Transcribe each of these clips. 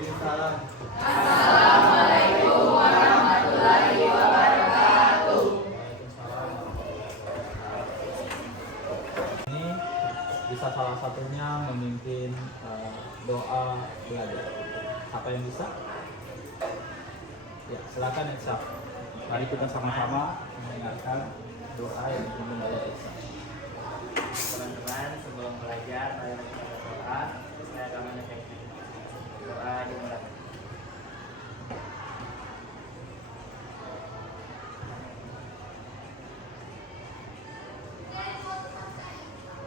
Waalaikumsalam. Assalamualaikum warahmatullahi wabarakatuh. Waalaikumsalam warahmatullahi wabarakatuh. Ini bisa salah satunya memimpin doa belajar. Siapa yang bisa? Ya, silakan Iksa. Mari kita sama-sama mendengarkan doa yang dipimpin oleh Iksa. Teman-teman, sebelum belajar, mari kita berdoa supaya agamanya baik. Doa dimulai.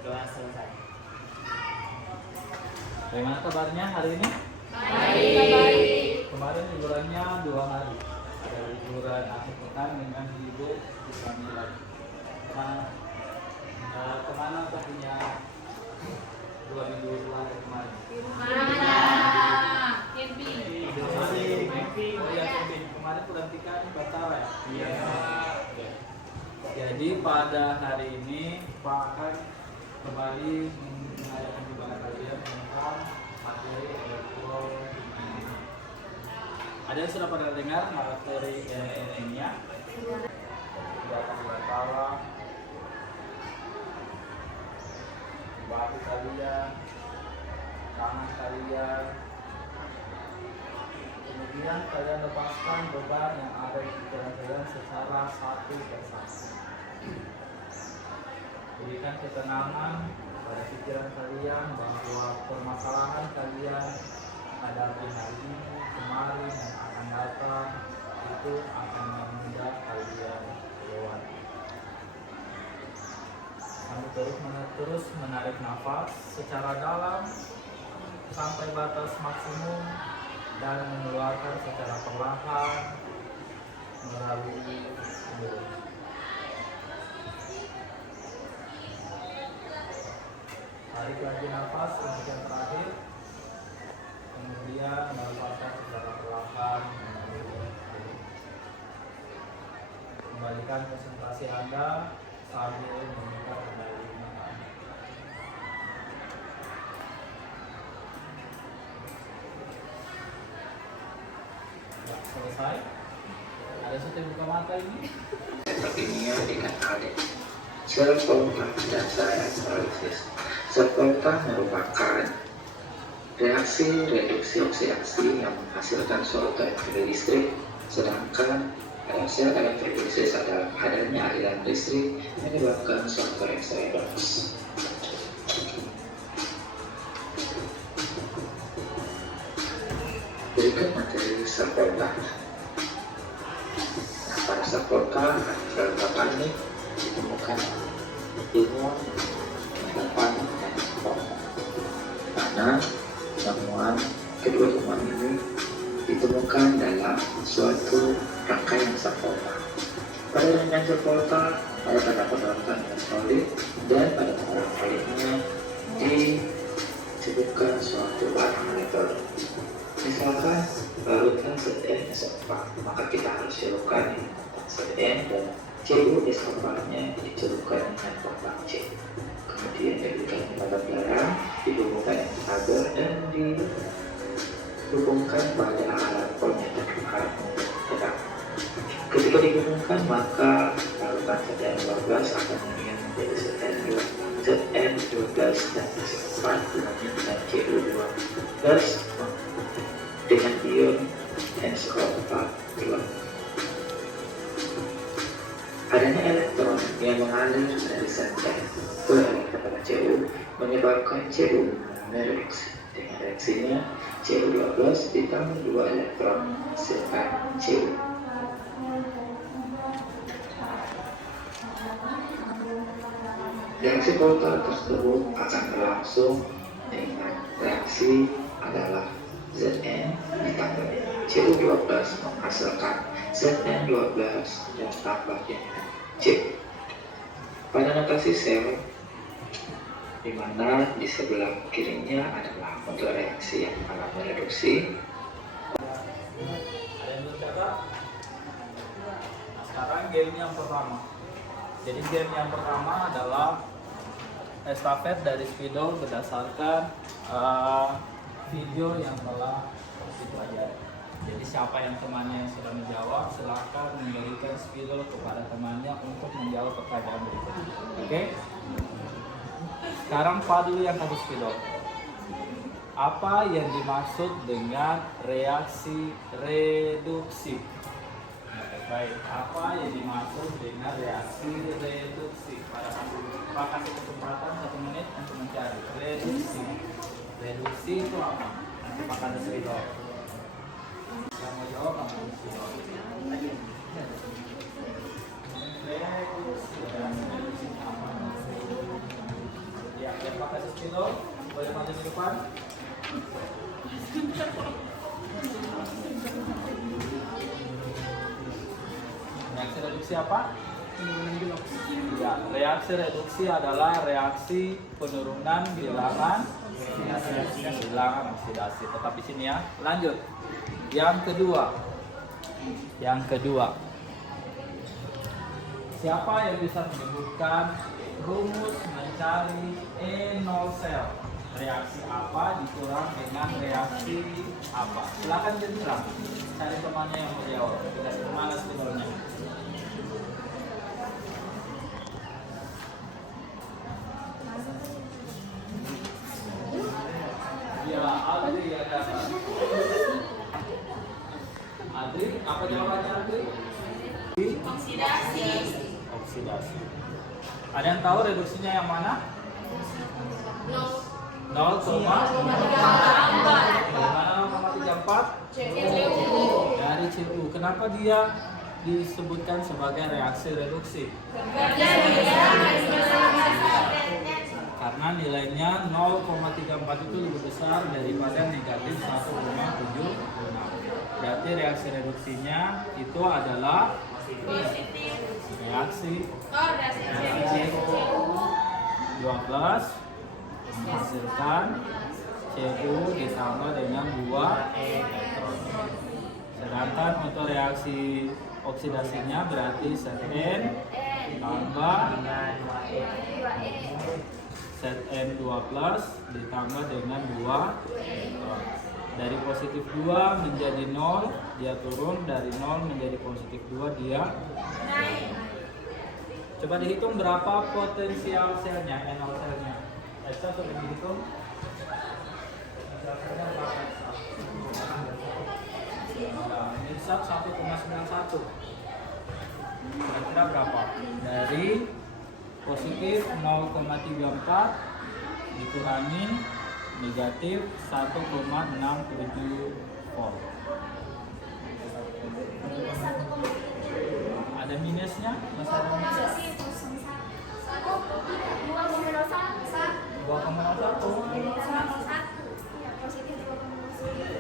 Doa selesai. Bagaimana kabarnya hari ini? Baik. Kemarin liburannya 2 hari. Ada liburan akhir pekan dengan libur Islami lagi. Kemana perginya 2 minggu hari kemarin? Mana? Camping. Camping. Oh iya, camping. Kemarin pelantikan Batara ya? Iya. Oke. Jadi pada hari ini Pak akan kembali mengajarkan kepada kalian tentang materi elektro. Ada yang sudah pada dengar materi ini-nya? Data Batara, batu kalian, tangan kalian, kemudian kalian lepaskan beban yang ada di pikiran kalian secara satu persatu. Berikan ketenangan pada pikiran kalian bahwa permasalahan kalian hadapi hari ini, kemarin, dan akan datang itu akan menunda kalian lewati. Kamu terus menarik nafas secara dalam sampai batas maksimum dan mengeluarkan secara perlahan melalui mulut. Tarik lagi nafas untuk yang terakhir, kemudian melepaskan secara perlahan melalui mulut. Kembalikan konsentrasi Anda sambil meminta kendali mata. Ya, selesai. Ada satu yang buka mata ini. Sepertinya dengan adanya sel pompa dan sel elektrolisis. Sel pompa merupakan reaksi reduksi oksidasi yang menghasilkan suatu energi listrik, sedangkan sel elektrolisis adalah adanya aliran listrik menyebabkan suatu reaksi redoks. Berikut materi sel pompa. Pada sel pompa, sel pompa ini ditemukan imun, depan, dan pompa. Karena temuan kedua temuan ini ditemukan dalam suatu rangkaian sel pompa. Pada rangkaian sel pompa ada terdapat larutan elektrolit, dan pada elektrolitnya disebutkan suatu barang elektrolit. Misalkan larutan ZnSO4, maka kita harus celupkan Zn dan CuSO4-nya dicelupkan dengan pompa C. Kemudian diberikan pada garam, dihubungkan dengan agar dan dihubungkan pada alat penyetak tetap. Ketika dihubungkan, maka larutan Zn12 akan menjadi Zn12 dan SO4 dengan Cu2+ dengan ion SO4 2. Adanya elektron yang mengalir dari Zn ke elektron Cu menyebabkan Cu mereduksi. Dengan reaksinya Cu12 ditambah 2 elektron menghasilkan Cu. Reaksi Volta tersebut akan berlangsung dengan reaksi adalah Zn ditambah Cu12 menghasilkan Zn12 dan tambah dengan C. Pada notasi sel, di mana di sebelah kirinya adalah untuk reaksi yang mengalami reduksi. Ada yang mencatat? Nah, sekarang game yang pertama. Jadi game yang pertama adalah estafet dari spidol berdasarkan video yang telah kita Jadi siapa yang temannya yang sudah menjawab, silakan memberikan spidol kepada temannya untuk menjawab pertanyaan berikutnya. Oke? Sekarang Pak dulu yang kasih spidol. Apa yang dimaksud dengan reaksi reduksi? Baik, apa yang dimaksud dengan reaksi reduksi? Pak kasih kesempatan 1 menit untuk mencari. Reduksi. Reduksi itu apa? Nanti Pak kasih spidol. Yang mau jawab apa? Reduksi apa? Ya, yang Pak kasih spidol boleh maju ke depan. Reaksi reduksi apa? Ya, reaksi reduksi adalah reaksi penurunan bilangan oksidasi. Tetap di sini ya. Lanjut. Yang kedua. Siapa yang bisa menyebutkan rumus mencari E0 sel? Reaksi apa dikurang dengan reaksi apa? Silakan bergerak. Cari temannya yang menjawab. Tidak semangat sebenarnya. Ya, Adri ada. Adri, apa jawabannya Adri? Oksidasi. Ada yang tahu reduksinya yang mana? 0,34 dari CU. Kenapa dia disebutkan sebagai reaksi reduksi? Karena nilainya 0,34 itu lebih besar daripada negatif 1,76. Berarti reaksi reduksinya itu adalah reaksi 12 menghasilkan Cu ditambah dengan 2 elektron. Sedangkan untuk reaksi oksidasinya berarti Zn tambah Zn2+ ditambah dengan 2 elektron. Dari positif 2 menjadi 0 dia turun, dari 0 menjadi positif 2 dia naik. Coba dihitung berapa potensial selnya, N0 selnya. Esa sudah dihitung? Selnya berapa Esa? Nah, ini 1,91. Kira-kira berapa? Dari positif 0,34 dikurangi negatif 1,67 volt. Ada minusnya? Masih ada minus? 2,01.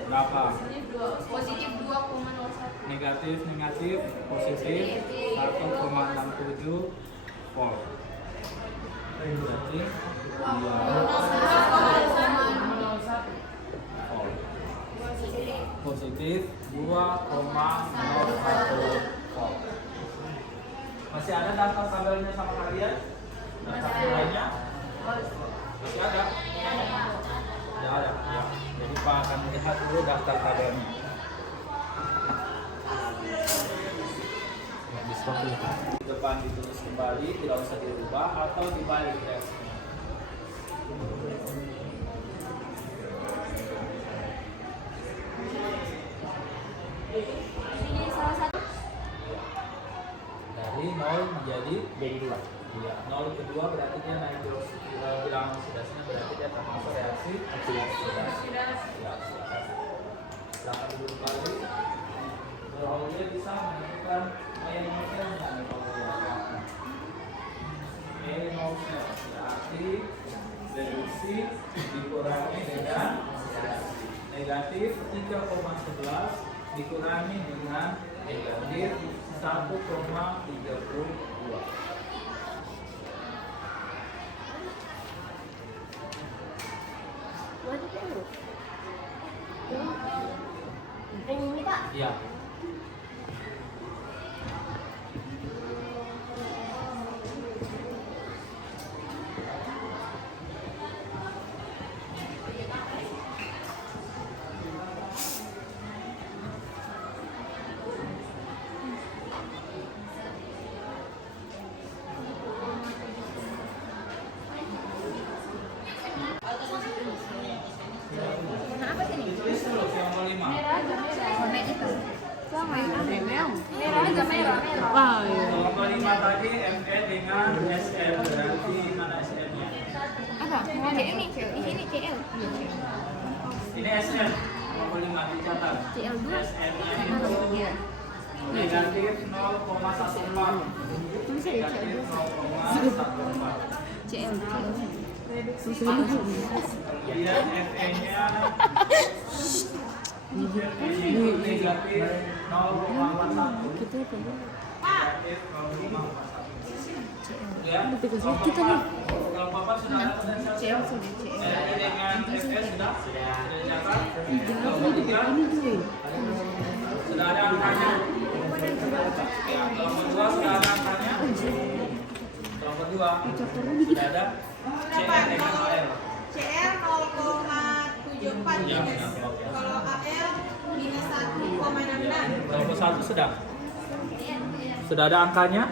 Berapa? Positif 2,01. Negatif, positif 1,67 volt. Berarti 2,01 volt. Positif 2,01 volt. Masih ada daftar tabelnya sama kalian? Daftar tabelnya? Masih ada? Ya ada. Ya. Jadi Pak akan melihat dulu daftar tabelnya. Di depan ditulis kembali, tidak usah dirubah atau dibalik reaksinya. Dari 0 menjadi 2. Iya, 0 ke 2 berarti dia naik terus. Bilangan oksidasinya berarti dia termasuk reaksi oksidasi. Ya, silakan dulu kembali. Kalau dia bisa menentukan E0 selnya nih kalau dia. E0 sel berarti reduksi dikurangi dengan negatif 3,11 dikurangi dengan negatif 1,32. Iya. Merah aja merah. Wah, iya. Kelompok 5 tadi ME dengan SM, berarti mana SM-nya? Apa? CL nih, di sini CL. Ini SM, kelompok 5 dicatat. CL 2. SM-nya itu negatif 0,14. Bisa ya CL 2. CL. Kemudian FE-nya negatif 0,41. Negatif 0,41. Ya, Kita nih. kalau Bapak sudah ada CL sudah CL. Jadi dengan FE sudah dicatat. Ini dua. Sudah ada angkanya. Ya, kelompok 2 sudah ada angkanya. Kelompok 2 sudah ada CR dengan AL. CR 0,74 Ya, minus. benar. Oke. Kalau AL minus 1,66. Kelompok 1 sudah. Sudah ada angkanya?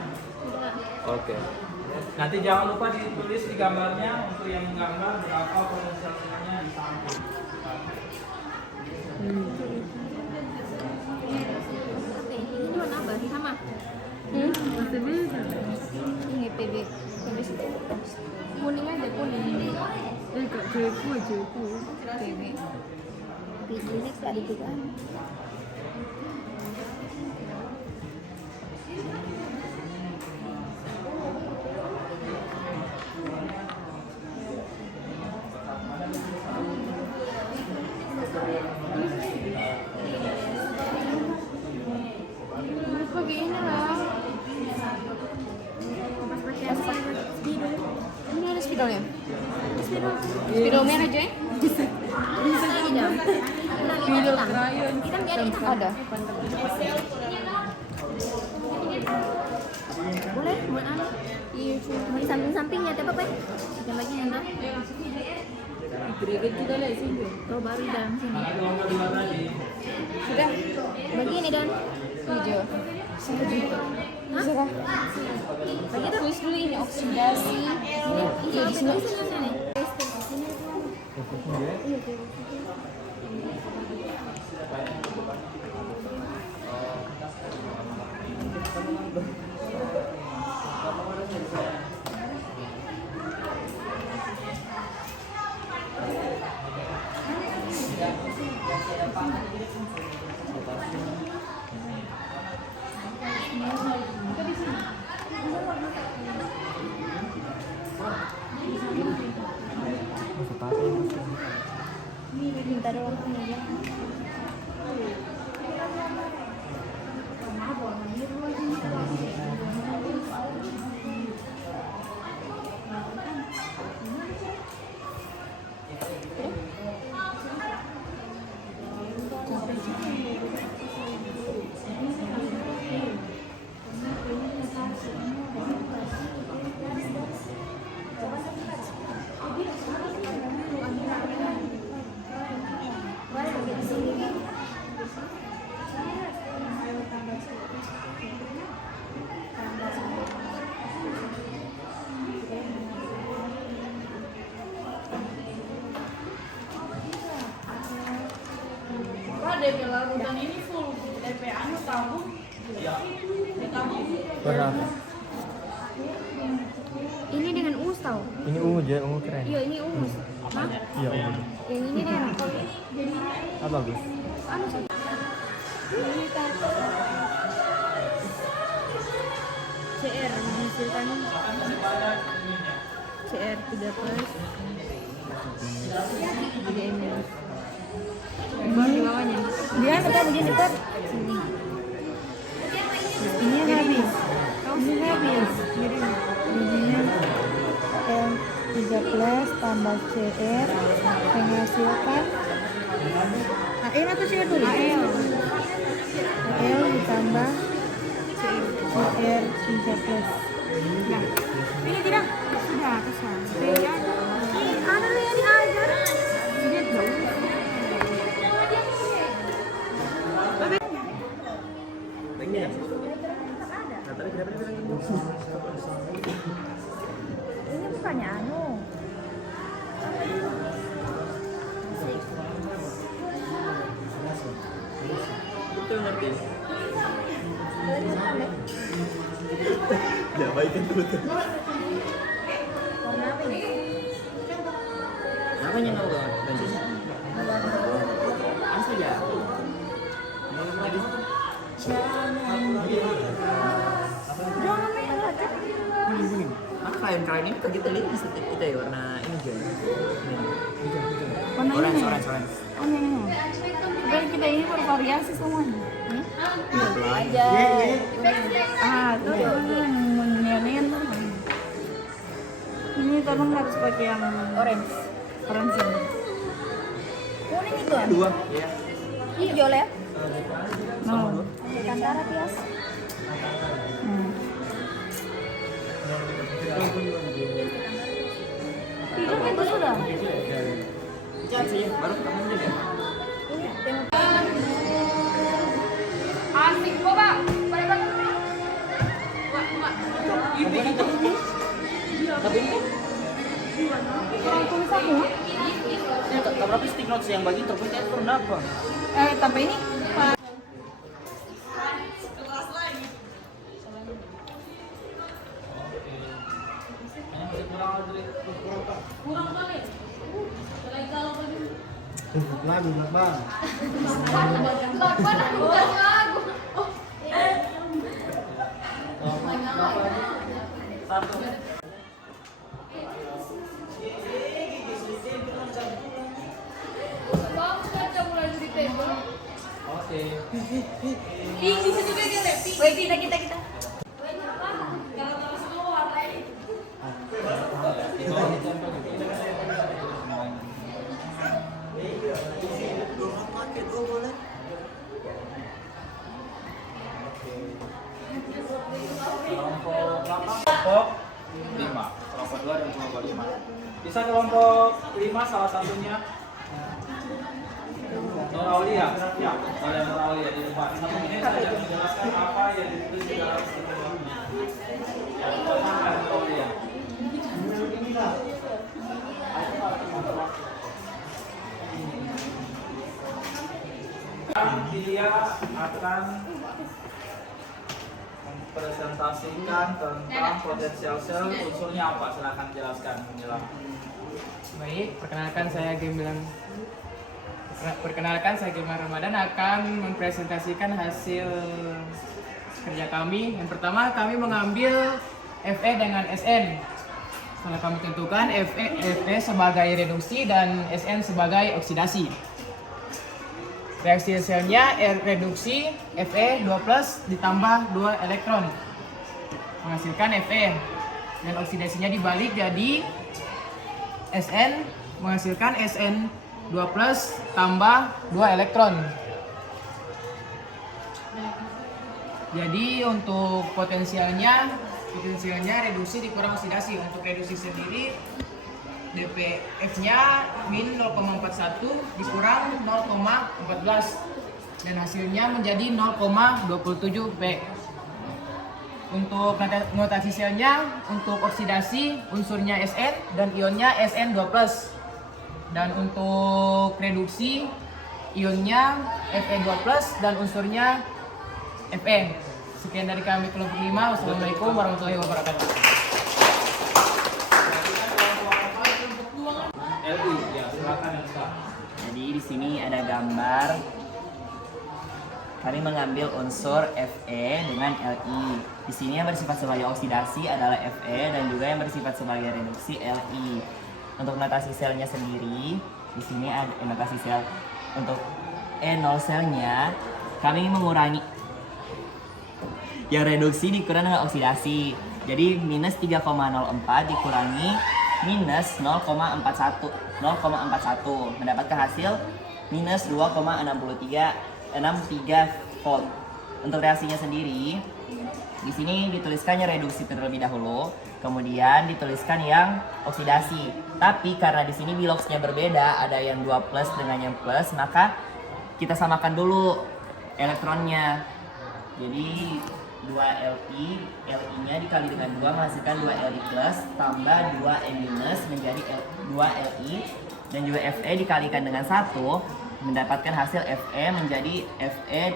Oke. Nanti jangan lupa ditulis di gambarnya untuk yang menggambar berapa potensialnya di samping. Ini dua nambah sama. Masih bisa. Ini PB. Kuning aja kuning. Kak Jeku. PB. PB ini tadi juga. Pakai ini lah. Ini ada spidolnya. Speedometer aja ya? Bisa ini dong. Spidol krayon. Kita nyari ada. Boleh, buat anu. Iya, cuma di samping-sampingnya, tapi apa? Yang bagian yang Greget kita lah sini. Oh, baru di dalam sini. Mana kelompok 2 tadi? Sudah. Begini Don. Hijau. Hah? Bagi tulis dulu ini oksidasi. Ini iya di sini. Minta doang aja. DP larutan ini full DP anu tabung. Ya. Tabung. Berapa? Ini dengan uus tau? Ini ungu aja, ungu keren. Iya ini uus. Hah? Iya ungu. Yang ini deh. Ah bagus. Anu sih. CR menghasilkan CR 3 plus 3 ml. Di bawahnya. Dia tetap begini kan? Sini. Ini habis. Ini habis. Jadinya L 3 tambah CR menghasilkan AL atau CR dulu? AL ditambah CR 3 Nah, ini tidak sudah kesan. Ya, ada yang diajar. Dia jauh. Ini bukannya anu. Itu ngerti. Diabaikan dulu tuh. Warna apa ini? Namanya nggak udah ganti. Kan saja. Jangan merah kan? Kuning. Kalian ini kan kita lihat di setiap kita ya warna ini aja. Warna ini. Orange. Oh ini. Berarti kita ini bervariasi semuanya. Ini? Aja. Ah, tuh menyenin. Ini tolong harus pakai yang Orange. orange ini. Kuning itu kan? Dua. Iya. Hijau ya? No. Kantara Tias. Tiga itu sudah. Jangan saja. Baru kamu jadi. Asik kok, Pak. Tapi ini Kurang tulis aku. tak berapa stick notes yang bagi terputih itu berapa? Tambah ini. Lagu bang. Satu. Oke. Wait, kita. Kelompok 5. Kelompok 2 dan kelompok 5. Bisa kelompok 5 salah satunya Nur Aulia. Ya, oleh Nur Aulia di depan. Satu menit saja menjelaskan apa yang ditulis di dalam stikernya. Silakan Nur Aulia. Dia akan mempresentasikan tentang potensial sel, unsurnya apa? Silakan jelaskan, menjelaskan. Baik, perkenalkan saya Gemilang Ramadan akan mempresentasikan hasil kerja kami. Yang pertama, kami mengambil Fe dengan Sn. Setelah kami tentukan Fe sebagai reduksi dan Sn sebagai oksidasi. Reaksi hasilnya reduksi Fe 2+ ditambah 2 elektron menghasilkan Fe, dan oksidasinya dibalik jadi Sn menghasilkan Sn 2+ tambah 2 elektron. Jadi untuk potensialnya reduksi dikurang oksidasi. Untuk reduksi sendiri dpf-nya min 0,41 dikurang 0,14 dan hasilnya menjadi 0,27 P. Untuk notasi selnya, untuk oksidasi unsurnya Sn dan ionnya Sn2+. Dan untuk reduksi ionnya Fe2+ dan unsurnya Fe. Sekian dari kami kelompok 5. Wassalamualaikum warahmatullahi wabarakatuh. LI, ya silakan Elsa. Jadi di sini ada gambar kami mengambil unsur Fe dengan Li. Di sini yang bersifat sebagai oksidasi adalah Fe dan juga yang bersifat sebagai reduksi Li. Untuk notasi selnya sendiri, di sini ada notasi sel untuk E0 selnya kami mengurangi yang reduksi dikurangi dengan oksidasi. Jadi minus 3,04 dikurangi minus 0,41 mendapatkan hasil minus 2,63 volt. Untuk reaksinya sendiri di sini dituliskannya reduksi terlebih dahulu, kemudian dituliskan yang oksidasi. Tapi karena di sini biloxnya berbeda, ada yang 2+ dengan yang plus, maka kita samakan dulu elektronnya. Jadi 2Li, Li-nya dikali dengan 2 menghasilkan 2Li plus tambah 2E minus menjadi 2Li, dan juga Fe dikalikan dengan 1 mendapatkan hasil Fe menjadi Fe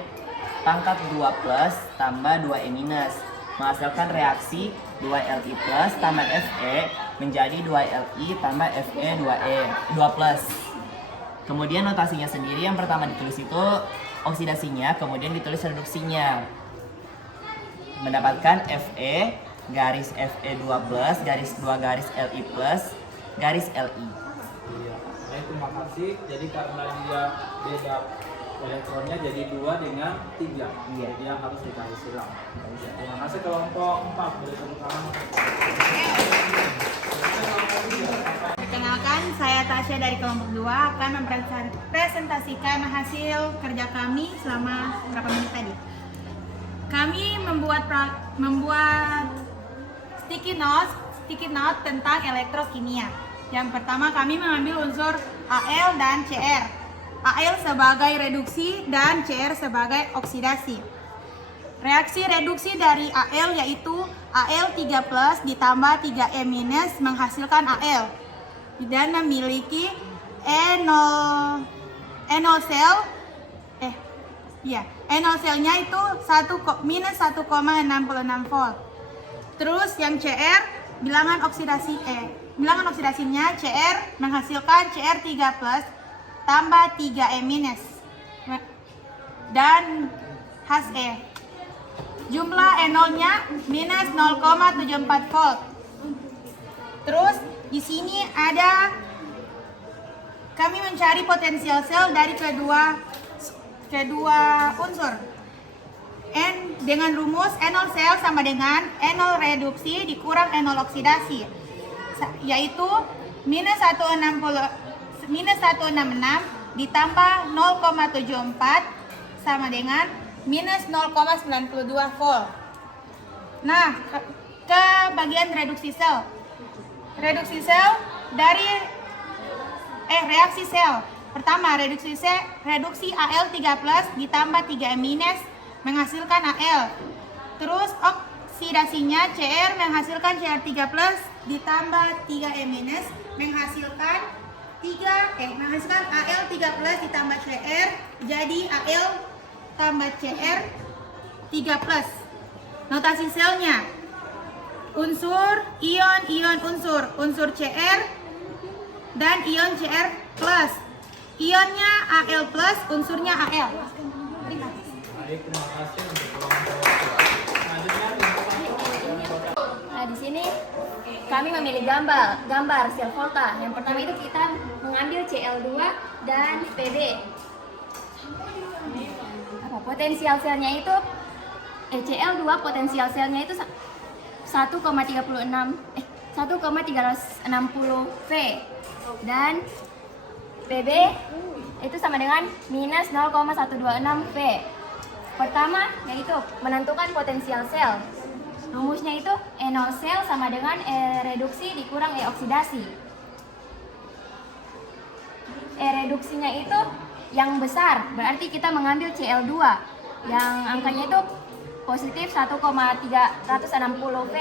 pangkat 2 plus tambah 2E minus menghasilkan reaksi 2Li plus tambah Fe menjadi 2Li tambah Fe 2 plus. Kemudian notasinya sendiri yang pertama ditulis itu oksidasinya, kemudian ditulis reduksinya. Mendapatkan Fe garis Fe2 plus garis 2 garis Li plus garis Li. Iya. Baik, terima kasih. Jadi karena dia beda elektronnya jadi 2 dengan 3. Iya. Jadi yang harus dikasih silang. Ya, terima kasih kelompok 4. Beri tepuk tangan. Perkenalkan, saya Tasya dari kelompok 2 akan mempresentasikan hasil kerja kami selama berapa menit tadi. Kami membuat sticky note tentang elektrokimia. Yang pertama kami mengambil unsur Al dan Cr. Al sebagai reduksi dan Cr sebagai oksidasi. Reaksi reduksi dari Al yaitu Al3+ ditambah 3E- menghasilkan Al dan memiliki E0 selnya itu minus 1,66 volt. Terus yang Cr bilangan oksidasinya Cr menghasilkan Cr3+ tambah 3E- dan He. Jumlah E0-nya minus 0,74 volt. Terus di sini ada kami mencari potensial sel dari kedua unsur. N dengan rumus E0 sel sama dengan E0 reduksi dikurang E0 oksidasi, yaitu minus 166 ditambah 0,74 sama dengan minus 0,92 volt. Nah, ke bagian reduksi sel. Reaksi sel. Pertama, reduksi Al3+ ditambah 3E- menghasilkan Al. Terus oksidasinya Cr menghasilkan Cr3+ ditambah 3E- menghasilkan Al3+ ditambah Cr jadi Al tambah Cr3+. Notasi selnya. Unsur, ion unsur Cr dan ion Cr+. Ionnya Al+, unsurnya Al. Terima kasih. Baik, terima kasih untuk kelompok 2. Selanjutnya Nah, di sini kami memilih gambar sel volta. Yang pertama itu kita mengambil Cl2 dan Pb. Potensial selnya itu Cl2 potensial selnya itu 1,360 V dan Pb itu sama dengan minus 0,126 V. Pertama yaitu menentukan potensial sel. Rumusnya itu E0 sel sama dengan E reduksi dikurang E oksidasi. E reduksinya itu yang besar, berarti kita mengambil Cl2 yang angkanya itu positif 1,360 V.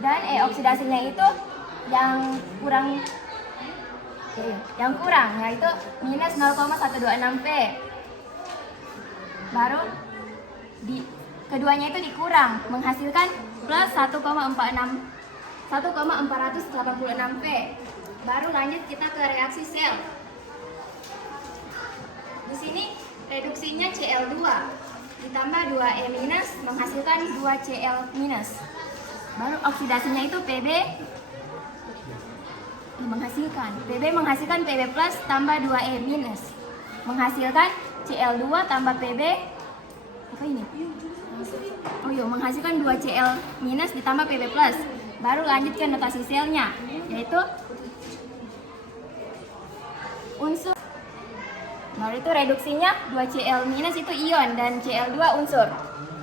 Dan E oksidasinya itu yang kurang yaitu minus 0,126 V. Baru keduanya itu dikurang menghasilkan plus 1,486 V. Baru lanjut kita ke reaksi sel. Di sini reduksinya Cl2 ditambah 2E- menghasilkan 2Cl-. Baru oksidasinya itu Pb menghasilkan Pb plus tambah 2E- menghasilkan Cl2 tambah Pb menghasilkan 2Cl- ditambah Pb plus. Baru lanjut ke notasi selnya yaitu unsur. Baru itu reduksinya 2Cl- itu ion dan Cl2 unsur.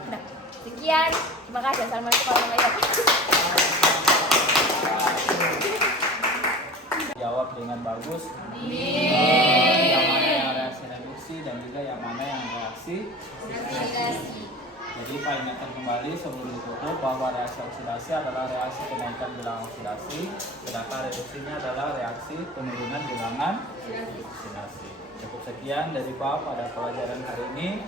Udah. Sekian, terima kasih. Assalamualaikum warahmatullahi wabarakatuh. jawab dengan bagus. Yang mana yang reaksi reduksi dan juga yang mana yang reaksi oksidasi. Jadi Pak ingatkan kembali sebelum ditutup bahwa reaksi oksidasi adalah reaksi kenaikan bilangan oksidasi, sedangkan reduksinya adalah reaksi penurunan bilangan oksidasi. Cukup sekian dari Pak pada pelajaran hari ini.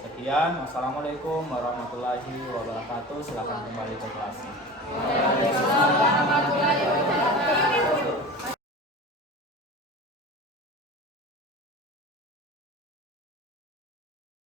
Sekian. Sekian, wassalamualaikum warahmatullahi wabarakatuh. Silakan kembali ke kelas. Waalaikumsalam warahmatullahi wabarakatuh.